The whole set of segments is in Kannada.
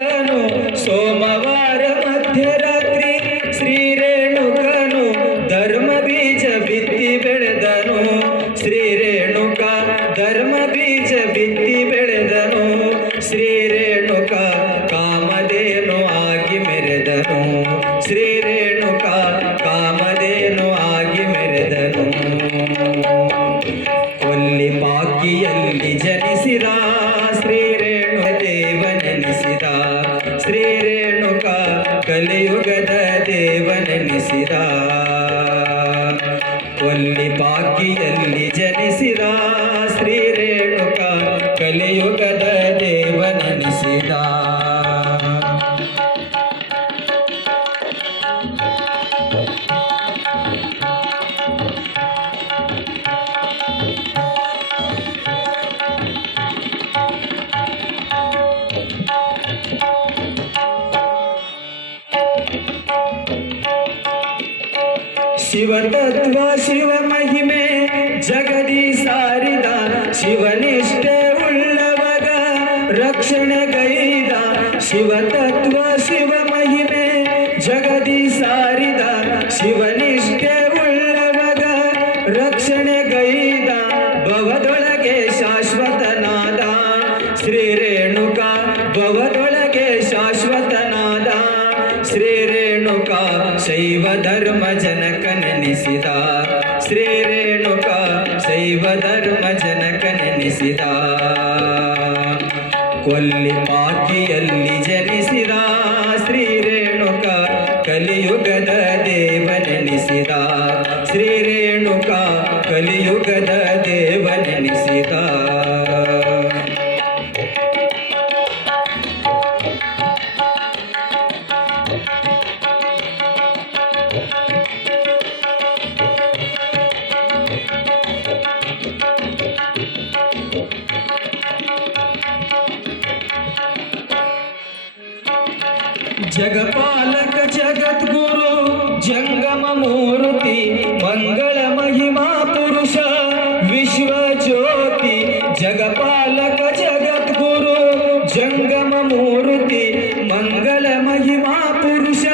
ಸೋಮವಾರ ಮಧ್ಯರಾತ್ರಿ ಶ್ರೀ ರೇಣುಕನು ಧರ್ಮ ಬೀಜ ಬಿತ್ತಿ ಬೆಳೆದನು. ಶ್ರೀ ರೇಣುಕ ಧರ್ಮ ಬೀಜ ಬಿತ್ತಿ ಬೆಳೆದನು. ಶ್ರೀ ರೇಣುಕ ಕಾಮಧೇನು ಆಗಿ ಮೆರೆದನು. ಶ್ರೀ ರೇಣುಕ ಕಾಮಧೇನು ಆಗಿ ಮೆರೆದನು. ಕೊಲ್ಲಿ ಬಾಕಿಯಲ್ಲಿ ಜನಿಸಿದ ಶ್ರೀ ರೇಣು ದೇವನೆನಿಸಿದ. ಶ್ರೀ ರೇಣುಕ ಕಲಿಯುಗದ ದೇವನೆನಿಸಿದ. ಕೊಲ್ಲಿ ಬಾಕಿಯಲ್ಲಿ ಜನಿಸಿದ ಶ್ರೀ ರೇಣುಕ ಕಲಿಯುಗದ ದೇವನೆನಿಸಿದ. ಶಿವತತ್ವ ಶಿವ ಮಹಿಮೆ ಜಗದಿ ಸಾರಿದ. ಶಿವನಿಷ್ಠೆ ಉಳ್ಳವಗ ರಕ್ಷಣೆಗೈದ. ಶಿವತತ್ವ ಶಿವ ಮಹಿಮೆ ಜಗದಿ ಸಾರಿದ. ಶಿವನಿಷ್ಠೆ ಉಳ್ಳವಗ ರಕ್ಷಣೆಗೈದ. ಭವದೊಳಗೆ ಶಾಶ್ವತನಾದ ಶ್ರೀ ರೇಣುಕ ಭವದೊಳಗೆ ಶಾಶ್ವತನಾದ. ಶ್ರೀ ರೇಣುಕ ಶೈವ ಧರ್ಮ ಜನಕನೆನಿಸಿದ. ಶ್ರೀ ರೇಣುಕ ಶೈವ ಧರ್ಮ ಜನಕನೆನಿಸಿದ. ಕೊಲ್ಲಿ ಪಾಕಿಯಲ್ಲಿ ಜನಿಸಿದ ಶ್ರೀ ರೇಣುಕ ಕಲಿಯುಗದ ದೇವನೆನಿಸಿದ. ಶ್ರೀ ರೇಣುಕ ಕಲಿಯುಗದ ದೇವನೆನಿಸಿದ. ಜಗಪಾಲಕ ಜಗದ್ಗುರು ಜಂಗಮ ಮೂರ್ತಿ ಮಂಗಳ ಮಹಿಮಾ ಪುರುಷ ವಿಶ್ವ ಜ್ಯೋತಿ. ಜಗಪಾಲಕ ಜಗದ್ಗುರು ಜಂಗಮ ಮೂರ್ತಿ ಮಂಗಳ ಮಹಿಮಾ ಪುರುಷ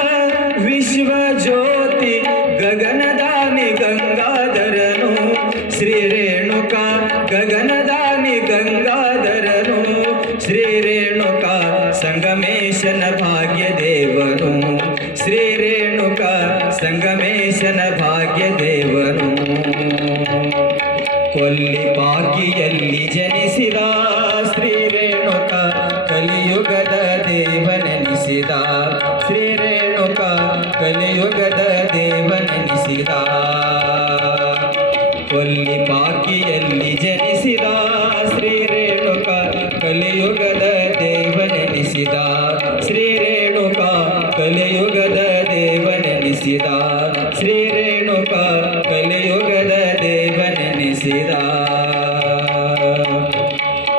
ವಿಶ್ವ ಜ್ಯೋತಿ. ಗಗನದಾನಿ ಗಂಗಾಧರನು ಶ್ರೀ ರೇಣುಕ ಗಗನದಾನಿ ಗಂಗಾಧರನು. ಶ್ರೀ ರೇಣುಕ ಸಂಗಮೇಶನ ಭಾಗ್ಯ ದೇವನು. ಶ್ರೀ ರೇಣುಕ ಸಂಗಮೇಶನ ಭಾಗ್ಯ ದೇವನು. ಕೊಲ್ಲಿ ಬಾಕಿಯಲ್ಲಿ ಜನಿಸಿದ ಶ್ರೀ ರೇಣುಕ ಕಲಿಯುಗದ ದೇವನೆನಿಸಿದ. ಶ್ರೀ ರೇಣುಕ ಕಲಿಯುಗದ ದೇವನೆನಿಸಿದ. ಕೊಲ್ಲಿ ಬಾಕಿಯಲ್ಲಿ ಜನಿಸಿದ ಶ್ರೀ ರೇಣುಕ ಕಲಿಯುಗದ ದೇವನೆನಿಸಿದ. ಶ್ರೀ ರೇಣುಕ ಕಲಿಯುಗದ ದೇವನೆನಿಸಿದ. ಶ್ರೀ ರೇಣುಕ